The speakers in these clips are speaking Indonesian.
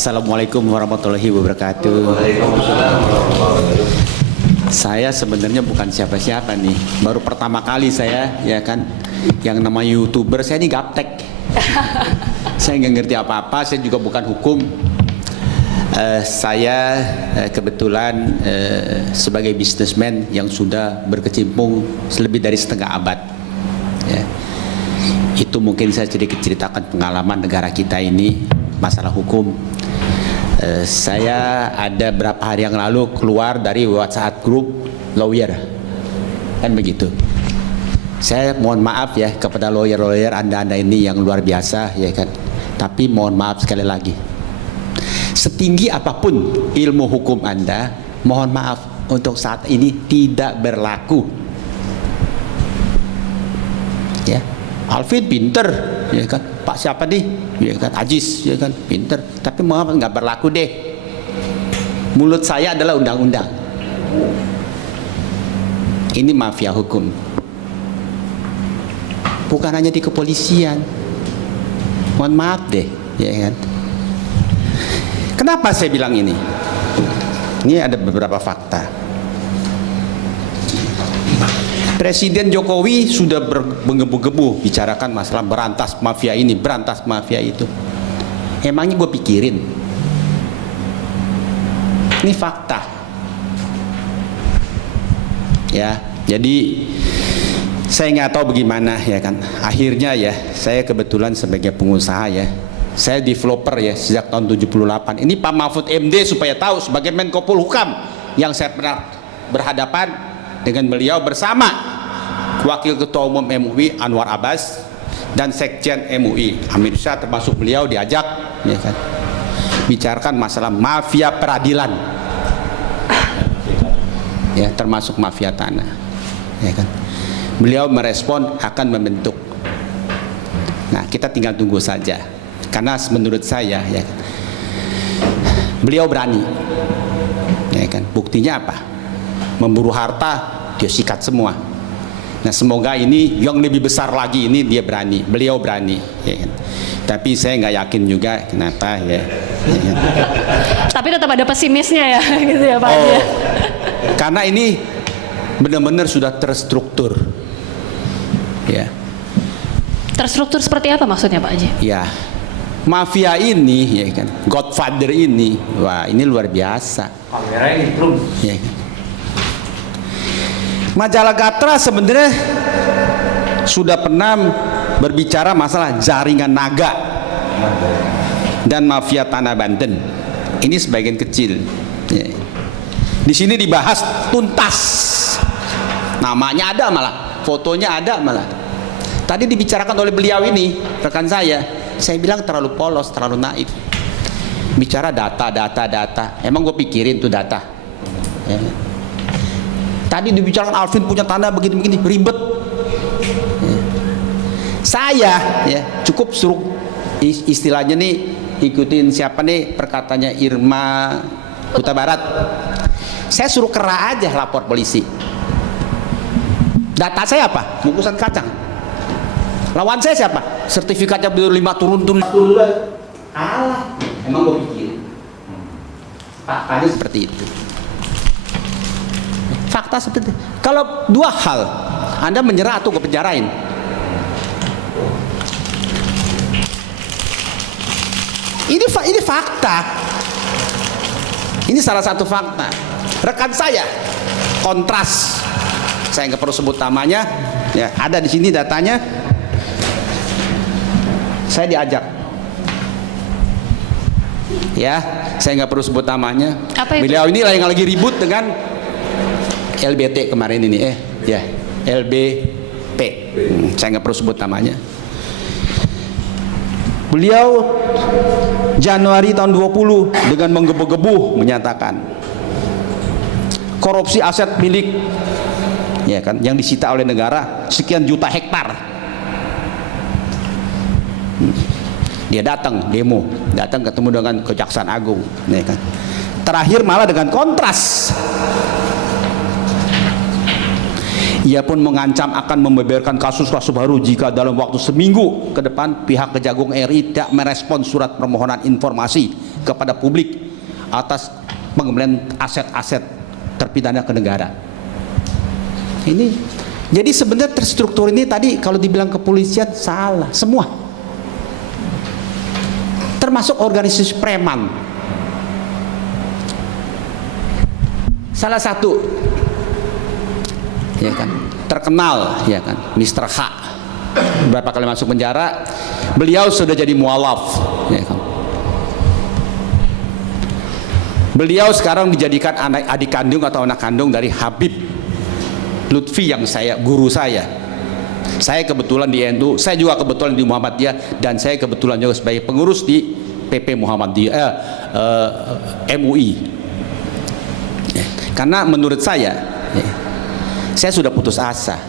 Assalamualaikum warahmatullahi wabarakatuh. Saya sebenarnya bukan siapa-siapa nih. Baru pertama kali saya, ya kan, yang nama YouTuber. Saya ini gaptek. Saya nggak ngerti apa-apa. Saya juga bukan hukum. Saya kebetulan sebagai bisnismen yang sudah berkecimpung lebih dari setengah abad. Ya. Itu mungkin saya sedikit ceritakan pengalaman negara kita ini masalah hukum. Saya ada berapa hari yang lalu keluar dari WhatsApp grup lawyer, kan begitu. Saya mohon maaf ya kepada lawyer-lawyer anda ini yang luar biasa, ya kan. Tapi mohon maaf sekali lagi, setinggi apapun ilmu hukum anda, mohon maaf untuk saat ini tidak berlaku. Ya, Alvin pinter, ya kan. Pak siapa nih, ya kan, Ajis, ya kan, pinter. Tapi mohon nggak berlaku deh. Mulut saya adalah undang-undang. Ini mafia hukum. Bukan hanya di kepolisian. Mohon maaf deh, ya kan. Kenapa saya bilang ini? Ini ada beberapa fakta. Presiden Jokowi sudah menggebu-gebu bicarakan masalah berantas mafia ini, berantas mafia itu. Emangnya gue pikirin? Ini fakta. Ya, jadi saya nggak tahu bagaimana, ya kan. Akhirnya ya, saya kebetulan sebagai pengusaha ya, saya developer ya sejak tahun 78. Ini Pak Mahfud MD supaya tahu sebagai Menko Polhukam yang saya pernah berhadapan dengan beliau bersama Wakil Ketua Umum MUI Anwar Abbas dan Sekjen MUI Amir Syah, termasuk beliau diajak, ya kan, bicarakan masalah mafia peradilan, ya, termasuk mafia tanah, ya kan. Beliau merespon akan membentuk. Nah, kita tinggal tunggu saja, karena menurut saya, ya, beliau berani, ya kan. Buktinya apa? Memburu harta dia sikat semua. Nah, semoga ini yang lebih besar lagi, ini dia berani, beliau berani, ya kan? Tapi saya nggak yakin juga kenapa ya, ya kan? Tapi tetap ada pesimisnya ya gitu ya Pak. Oh, karena ini benar-benar sudah terstruktur, ya. Terstruktur seperti apa maksudnya Pak Haji? Ya, mafia ini, ya kan, Godfather ini, wah ini luar biasa, ya kan? Majalah Gatra sebenarnya sudah pernah berbicara masalah jaringan naga dan mafia tanah Banten. Ini sebagian kecil. Ya. Di sini dibahas tuntas. Namanya ada malah, fotonya ada malah. Tadi dibicarakan oleh beliau ini, rekan saya. Saya bilang terlalu polos, terlalu naif. Bicara data. Emang gue pikirin tuh data. Ya. Tadi dibicarakan Alvin punya tanah begini-begini, ribet. Ya. Saya ya cukup suruh istilahnya nih, ikutin siapa nih perkataannya Irma Huta Barat. Saya suruh kera aja lapor polisi. Data saya apa? Bungkusan kacang. Lawan saya siapa? Sertifikatnya beliau 5 turun. Alah, emang gue pikir. Faktanya seperti itu. Fakta seperti itu. Kalau dua hal, Anda menyerah atau ke penjarain. Ini fakta. Ini salah satu fakta. Rekan saya, Kontras, saya nggak perlu sebut namanya, ya, ada di sini datanya. Saya diajak, ya, saya nggak perlu sebut namanya. Beliau ini yang lagi ribut dengan LBT kemarin ini, ya, LBP. Saya nggak perlu sebut namanya. Beliau Januari tahun 20 dengan menggebu-gebu menyatakan korupsi aset milik, ya kan, yang disita oleh negara sekian juta hektar. Dia datang demo, datang ketemu dengan Kejaksaan Agung, ya kan. Terakhir malah dengan Kontras. Ia pun mengancam akan membeberkan kasus-kasus baru jika dalam waktu seminggu ke depan pihak Kejagung RI tidak merespon surat permohonan informasi kepada publik atas pengembalian aset-aset terpidana ke negara. Ini jadi sebenarnya terstruktur ini tadi kalau dibilang kepolisian salah semua, termasuk organisasi preman. Salah satu ya kan terkenal ya kan Mr. H berapa kali masuk penjara, beliau sudah jadi mualaf ya kan. Beliau sekarang dijadikan adik kandung atau anak kandung dari Habib Lutfi yang guru saya. Saya kebetulan di NU, saya juga kebetulan di Muhammadiyah, dan saya kebetulan juga sebagai pengurus di PP Muhammadiyah MUI. Ya, karena menurut saya sudah putus asa.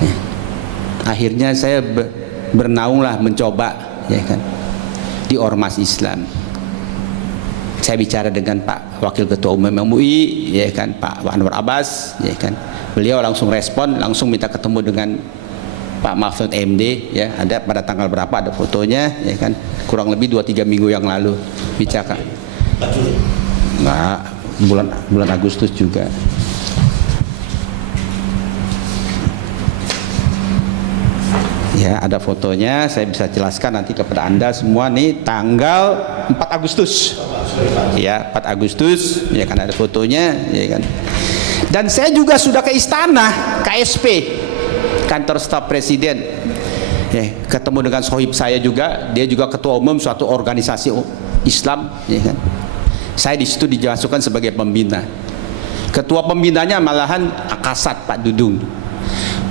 Ya, akhirnya saya bernaunglah mencoba ya kan di ormas Islam. Saya bicara dengan Pak Wakil Ketua Umum MUI, ya kan, Pak Anwar Abbas, ya kan. Beliau langsung respon, langsung minta ketemu dengan Pak Mahfud MD, ya. Ada pada tanggal berapa, ada fotonya, ya kan. Kurang lebih 2-3 minggu yang lalu bicara. Enggak, bulan Agustus juga. Ya, ada fotonya, saya bisa jelaskan nanti kepada Anda semua nih, tanggal 4 Agustus. Ya, 4 Agustus, ya kan ada fotonya, ya kan. Dan saya juga sudah ke istana, KSP, kantor staf presiden. Ya, ketemu dengan sohib saya juga, dia juga ketua umum suatu organisasi Islam, ya kan. Saya di situ dimasukkan sebagai pembina. Ketua pembinanya malahan Akasat Pak Dudung.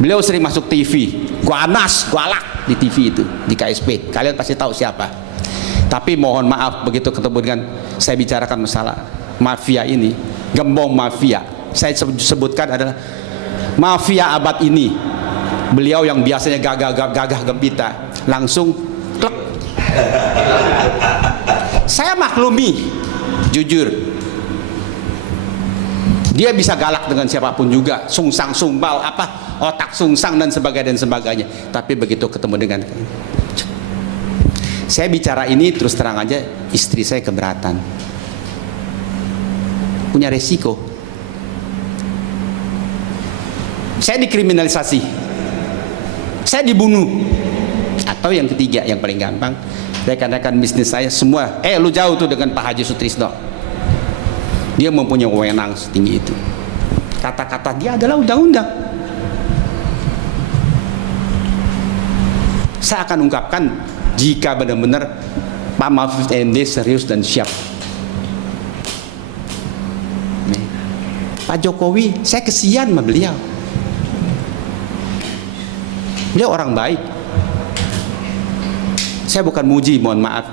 Beliau sering masuk TV, gua anas, gua alak di TV itu, di KSP. Kalian pasti tahu siapa. Tapi mohon maaf, begitu ketemu dengan saya bicarakan masalah mafia ini, gembong mafia, saya sebutkan adalah mafia abad ini. Beliau yang biasanya gagah gembita, langsung klek. Saya maklumi, jujur. Dia bisa galak dengan siapapun juga, sungsang sumbal apa, otak sungsang dan sebagainya. Tapi begitu ketemu dengan saya bicara ini, terus terang aja, istri saya keberatan, punya resiko. Saya dikriminalisasi, saya dibunuh, atau yang ketiga yang paling gampang, rekan-rekan bisnis saya semua, lu jauh tuh dengan Pak Haji Sutrisno. Dia mempunyai wewenang setinggi itu. Kata-kata dia adalah undang-undang. Saya akan ungkapkan jika benar-benar Pak Mahfud MD serius dan siap. Pak Jokowi, saya kesian sama beliau. Beliau orang baik. Saya bukan muji, mohon maaf.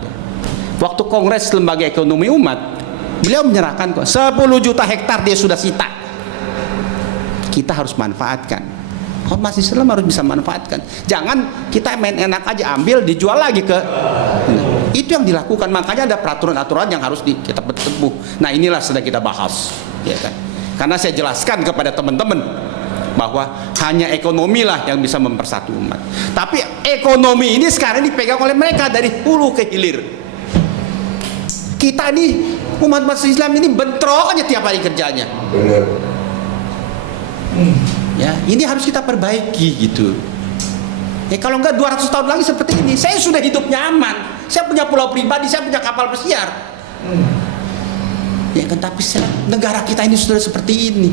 Waktu Kongres Lembaga Ekonomi Umat, beliau menyerahkan kok 10 juta hektar dia sudah sita. Kita harus manfaatkan. Ormas Islam harus bisa manfaatkan. Jangan kita main enak aja, ambil dijual lagi ke. Itu yang dilakukan. Makanya ada peraturan-aturan yang harus kita tempuh. Nah, inilah sedang kita bahas, ya kan? Karena saya jelaskan kepada teman-teman bahwa hanya ekonomi lah yang bisa mempersatu umat. Tapi ekonomi ini sekarang dipegang oleh mereka dari hulu ke hilir. Kita ini umat Islam ini bentrok aja tiap hari kerjanya. Ya, ini harus kita perbaiki gitu. Ya, kalau enggak 200 tahun lagi seperti ini, saya sudah hidup nyaman. Saya punya pulau pribadi, saya punya kapal pesiar. Ya kan, tapi negara kita ini sudah seperti ini.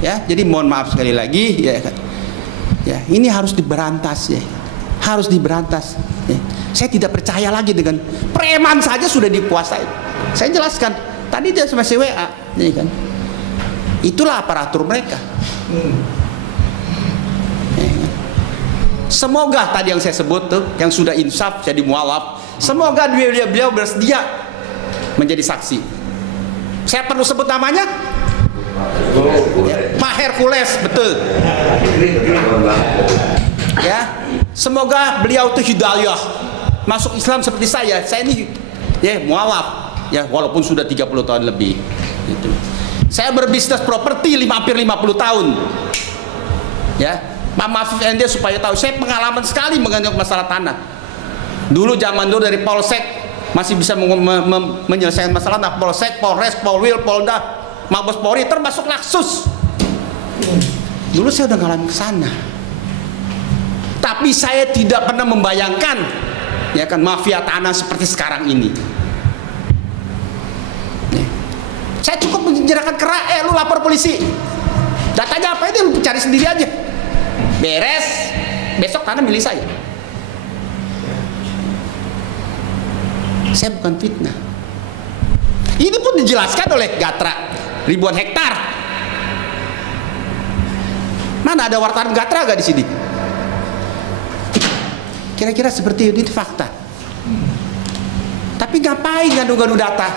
Ya, jadi mohon maaf sekali lagi ya kan. Ya, ini harus diberantas ya. Harus diberantas. Ya. Saya tidak percaya lagi dengan preman saja sudah dikuasai. Saya jelaskan tadi dia sama CWA, ya kan. Itulah aparatur mereka. Ya. Semoga tadi yang saya sebut tuh, yang sudah insaf jadi mualaf, semoga beliau bersedia menjadi saksi. Saya perlu sebut namanya? Ya, Pak Hercules, betul. Ya, semoga beliau itu hidayah masuk Islam seperti saya. Saya ini ya mualaf ya, walaupun sudah 30 tahun lebih gitu. Saya berbisnis properti hampir 50 tahun ya. Pak Mahfud MD supaya tahu, saya pengalaman sekali mengenai masalah tanah Dulu zaman dulu dari Polsek masih bisa menyelesaikan masalah. Nah, Polsek, Polres, Polwil, Polda, Mabes Polri, termasuk Laksus. Dulu saya udah ngalamin ke sana. Tapi saya tidak pernah membayangkan, ya kan, mafia tanah seperti sekarang ini. Saya cukup menyerahkan ke rakyat, lu lapor polisi. Datanya apa itu, lu cari sendiri aja. Beres, besok tanah milik saya. Saya bukan fitnah. Ini pun dijelaskan oleh Gatra, ribuan hektar. Mana ada wartawan Gatra gak di sini? Kira-kira seperti itu fakta. Tapi ngapain ngadu-ngadu data?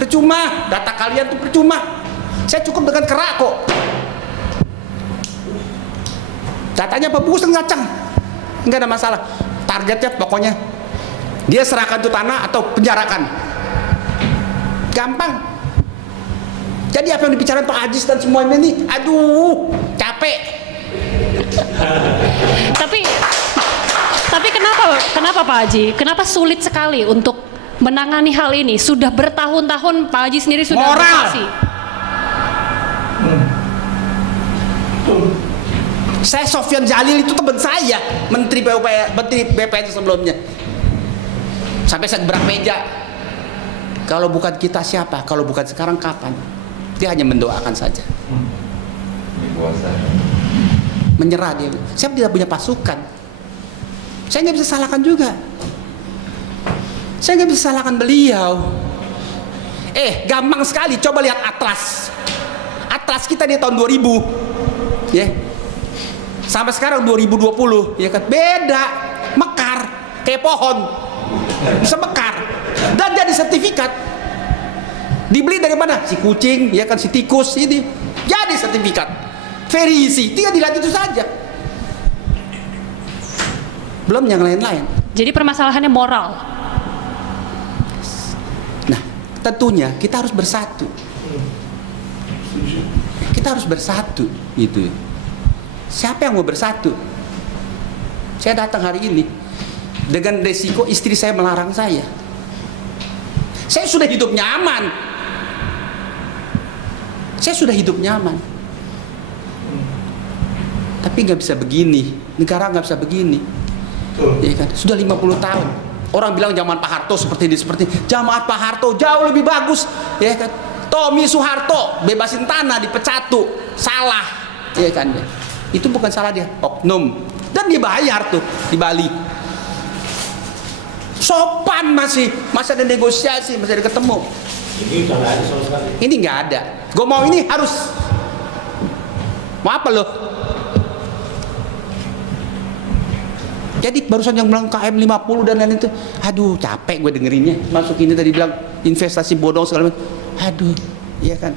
Percuma, data kalian tuh percuma. Saya cukup dengan kerak kok. Datanya apa bagus dan ngacang, nggak ada masalah. Targetnya pokoknya dia serahkan tuh tanah atau penjarakan. Gampang. Jadi apa yang dibicarakan Pak Ajis dan semuanya ini, aduh, capek. Tapi kenapa Pak Haji? Kenapa sulit sekali untuk menangani hal ini? Sudah bertahun-tahun Pak Haji sendiri sudah bersaksi. Saya Sofyan Jalil itu teman saya, Menteri BPN sebelumnya. Sampai saya gerak meja. Kalau bukan kita siapa? Kalau bukan sekarang kapan? Dia hanya mendoakan saja. Menyerah dia. Saya tidak punya pasukan. Saya nggak bisa salahkan juga. Saya nggak bisa salahkan beliau. Gampang sekali. Coba lihat atlas. Atlas kita di tahun 2000, ya. Sampai sekarang 2020, ya kan, beda, mekar kayak pohon, bisa mekar dan jadi sertifikat. Dibeli dari mana? Si kucing, ya kan, si tikus ini jadi sertifikat. Very easy, tinggal dilihat itu saja. Belum yang lain-lain. Jadi permasalahannya moral. Nah, tentunya kita harus bersatu. Kita harus bersatu, gitu. Siapa yang mau bersatu? Saya datang hari ini dengan resiko istri saya melarang saya. Saya sudah hidup nyaman. Saya sudah hidup nyaman. Tapi nggak bisa begini. Negara nggak bisa begini. Ya kan? Sudah 50 tahun. Orang bilang zaman Pak Harto seperti ini, seperti ini. Zaman Pak Harto jauh lebih bagus. Ya kan? Tommy Soeharto bebasin tanah, dipecat tuh. Salah. Ya kan? Itu bukan salah dia, oknum, dan dibayar tuh di Bali. Sopan masih ada negosiasi, masih ada ketemu. Ini nggak ada. Gue mau ini harus. Mau apa lo? Jadi barusan yang bilang KM 50 dan lain itu, aduh capek gue dengerinnya. Masuk ini tadi bilang investasi bodong segala macam. Aduh, iya kan.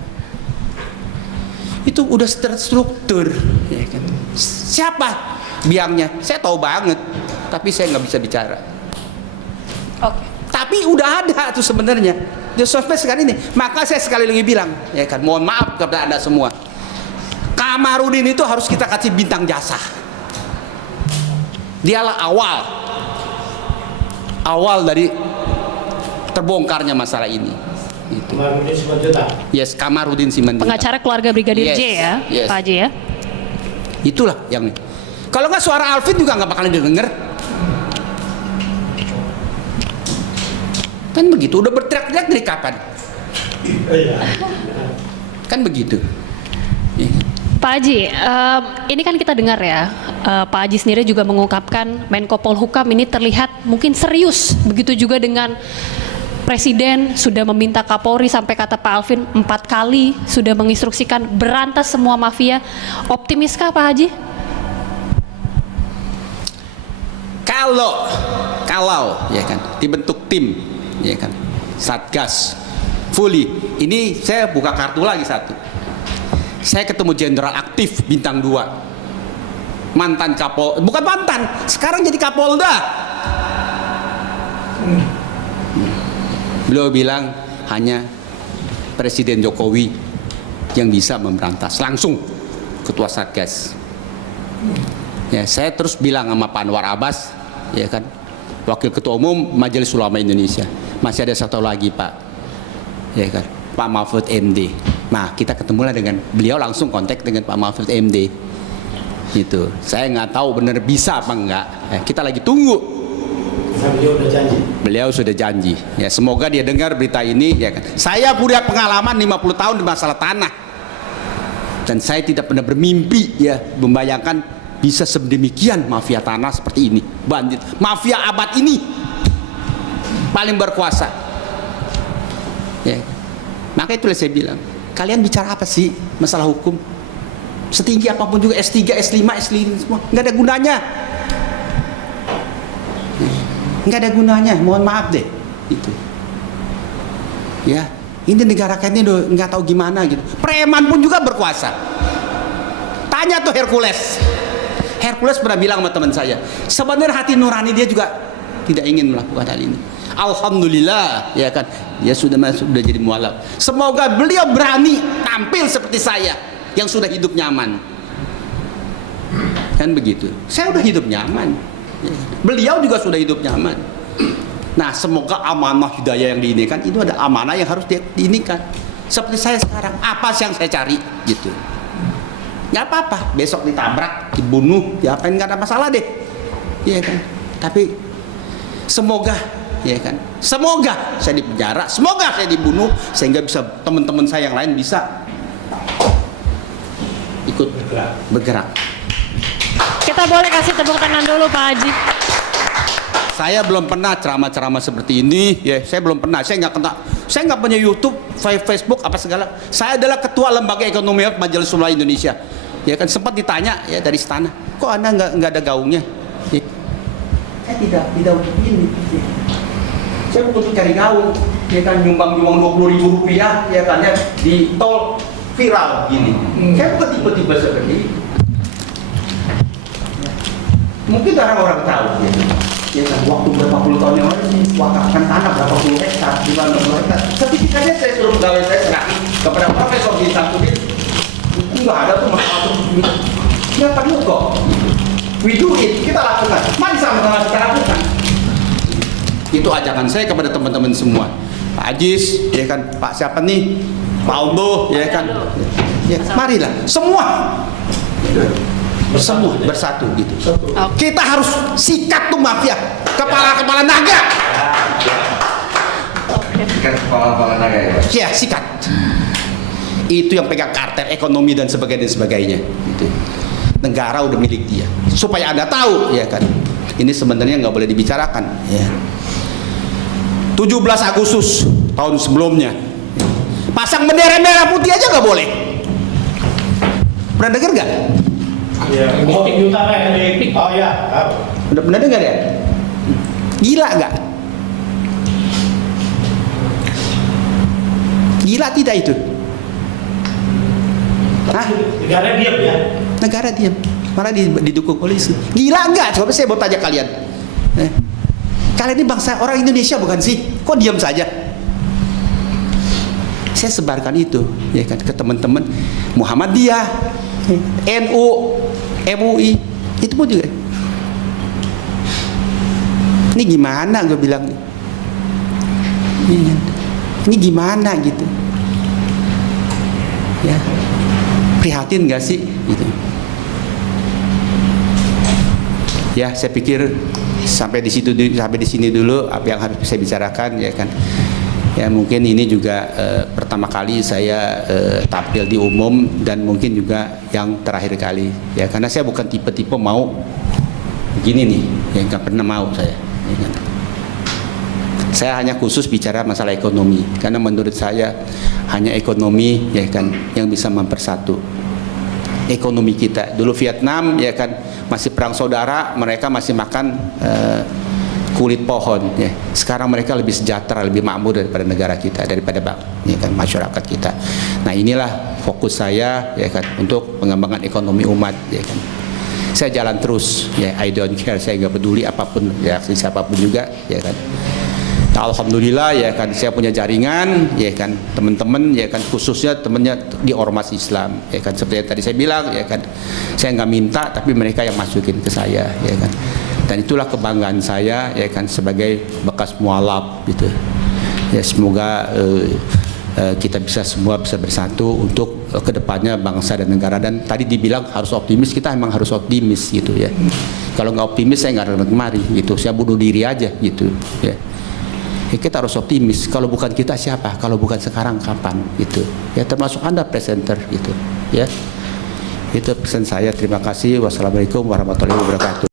Itu udah terstruktur, ya kan. Siapa biangnya? Saya tahu banget, tapi saya nggak bisa bicara. Oke. Tapi udah ada tuh sebenarnya di sosmed sekarang ini. Maka saya sekali lagi bilang, ya kan, mohon maaf kepada Anda semua. Kamarudin itu harus kita kasih bintang jasa. Dialah awal dari terbongkarnya masalah ini. Itu. Kamarudin Simanjuntak. Yes, Kamarudin Simanjuntak. Pengacara keluarga Brigadir Yes, J ya, yes. Pak Haji ya. Itulah yang. Kalau nggak suara Alvin juga nggak bakalan didengar. Kan begitu. Udah berteriak-teriak dari kapan? Kan begitu. Pak Haji, ini kan kita dengar ya, Pak Haji sendiri juga mengungkapkan Menko Polhukam ini terlihat mungkin serius. Begitu juga dengan Presiden sudah meminta Kapolri, sampai kata Pak Alvin 4 kali sudah menginstruksikan berantas semua mafia. Optimiskah Pak Haji? Kalau ya kan dibentuk tim, ya kan, Satgas fully. Ini saya buka kartu lagi satu. Saya ketemu jenderal aktif bintang 2, mantan bukan mantan, sekarang jadi Kapolda. Beliau bilang hanya Presiden Jokowi yang bisa memberantas, langsung Ketua Satgas. Ya, saya terus bilang sama Pak Anwar Abbas, ya kan, Wakil Ketua Umum Majelis Ulama Indonesia. Masih ada satu lagi Pak, ya kan, Pak Mahfud MD. Nah kita ketemulah dengan beliau, langsung kontak dengan Pak Mahfud MD. Gitu. Saya nggak tahu benar bisa apa enggak. Kita lagi tunggu. Beliau udah janji. Beliau sudah janji. Ya semoga dia dengar berita ini. Ya kan. Saya punya pengalaman 50 tahun di masalah tanah. Dan saya tidak pernah bermimpi ya membayangkan bisa sedemikian mafia tanah seperti ini, bandit, mafia abad ini paling berkuasa. Ya. Maka itulah saya bilang, kalian bicara apa sih masalah hukum? Setinggi apapun juga S3, S5, S5 semua nggak ada gunanya, nggak ada gunanya. Mohon maaf deh, itu. Ya, ini negara kayaknya udah nggak tahu gimana gitu. Preman pun juga berkuasa. Tanya tuh Hercules. Hercules pernah bilang sama teman saya, sebenarnya hati nurani dia juga tidak ingin melakukan hal ini. Alhamdulillah, ya kan, dia sudah jadi mualaf. Semoga beliau berani tampil seperti saya yang sudah hidup nyaman. Kan begitu. Saya udah hidup nyaman. Beliau juga sudah hidup nyaman. Nah, semoga amanah hidayah yang diinikan itu ada amanah yang harus diinikan. Seperti saya sekarang, apa sih yang saya cari gitu. Nggak apa-apa, besok ditabrak, dibunuh, diapain, nggak ada masalah deh, ya kan. Tapi semoga, ya kan, semoga saya dipenjara, semoga saya dibunuh, sehingga bisa teman-teman saya yang lain bisa ikut bergerak. Kita boleh kasih tepuk tangan dulu Pak Haji. Saya belum pernah ceramah-ceramah seperti ini, ya. Saya belum pernah. Saya nggak punya YouTube, Facebook, apa segala. Saya adalah ketua lembaga ekonomi Majelis Ulama Indonesia. Ya kan, sempat ditanya ya dari istana, kok Anda nggak ada gaungnya? Ya. Saya tidak untuk ini. Ya. Saya butuh cari gaung, ya kan, nyumbang 20.000 rupiah, ya kan, ya, di tol viral gini. Saya bukan tipe-tipe seperti ini. Ya. Mungkin orang-orang tahu, ya kan, waktu berapa puluh tahun yang lalu sih wakafkan tanah berapa puluh hektar, 50 hektar. Sertifikatnya saya suruh pegawai saya serahkan kepada Profesor Bin Samsudin. Nggak ada tuh masalah itu. Nggak perlu kok. We do it, kita lakukan. Mari sama-sama kita lakukan. Itu ajakan saya kepada teman-teman semua. Pak Ajis, ya kan, Pak siapa nih? Pak Aldo, ya kan. Ya, marilah semua. Semua bersatu gitu. Kita harus sikat tuh mafia, kepala-kepala naga. Sikat kepala-kepala naga ya. Ya, sikat. Itu yang pegang kartel ekonomi dan sebagainya. Gitu. Negara udah milik dia. Supaya Anda tahu, ya kan. Ini sebenarnya nggak boleh dibicarakan. Ya. 17 Agustus tahun sebelumnya, pasang bendera merah putih aja nggak boleh. Pernah dengar nggak? Ya, di utara yang di. Oh ya. Udah pernah dengar ya? Gila nggak? Gila tidak itu? Hah? Negara diam ya. Negara diam, malah didukung polisi. Gila nggak? Coba saya mau tanya kalian. Kalian ini bangsa orang Indonesia bukan sih? Kok diam saja? Saya sebarkan itu, ya kan, ke teman-teman Muhammadiyah, NU, MUI, itu pun juga. Ini gimana gue bilang? Ini gimana gitu? Ya, prihatin gak sih? Gitu. Ya, saya pikir sampai di sini dulu apa yang harus saya bicarakan, ya kan. Ya mungkin ini juga pertama kali saya tampil di umum dan mungkin juga yang terakhir kali, ya, karena saya bukan tipe-tipe mau begini nih, ya nggak pernah mau saya. Ya kan? Saya hanya khusus bicara masalah ekonomi, karena menurut saya hanya ekonomi, ya kan, yang bisa mempersatu ekonomi kita. Dulu Vietnam, ya kan, masih perang saudara, mereka masih makan kulit pohon, ya. Sekarang mereka lebih sejahtera, lebih makmur daripada negara kita, daripada ya kan, masyarakat kita. Nah inilah fokus saya, ya kan, untuk pengembangan ekonomi umat, ya kan. Saya jalan terus, ya, I don't care, saya nggak peduli apapun reaksi siapapun juga, ya kan. Alhamdulillah, ya kan, saya punya jaringan, ya kan, teman-teman, ya kan, khususnya temannya di ormas Islam, ya kan, seperti yang tadi saya bilang, ya kan, saya nggak minta tapi mereka yang masukin ke saya, ya kan. Dan itulah kebanggaan saya ya kan sebagai bekas mualaf gitu. Ya semoga kita semua bisa bersatu untuk kedepannya bangsa dan negara. Dan tadi dibilang harus optimis, kita emang harus optimis gitu ya. Kalau nggak optimis saya nggak datang kemari gitu, saya bunuh diri aja gitu ya. Ya, kita harus optimis. Kalau bukan kita siapa? Kalau bukan sekarang kapan gitu ya, termasuk Anda presenter gitu ya. Itu pesan saya. Terima kasih. Wassalamualaikum warahmatullahi wabarakatuh.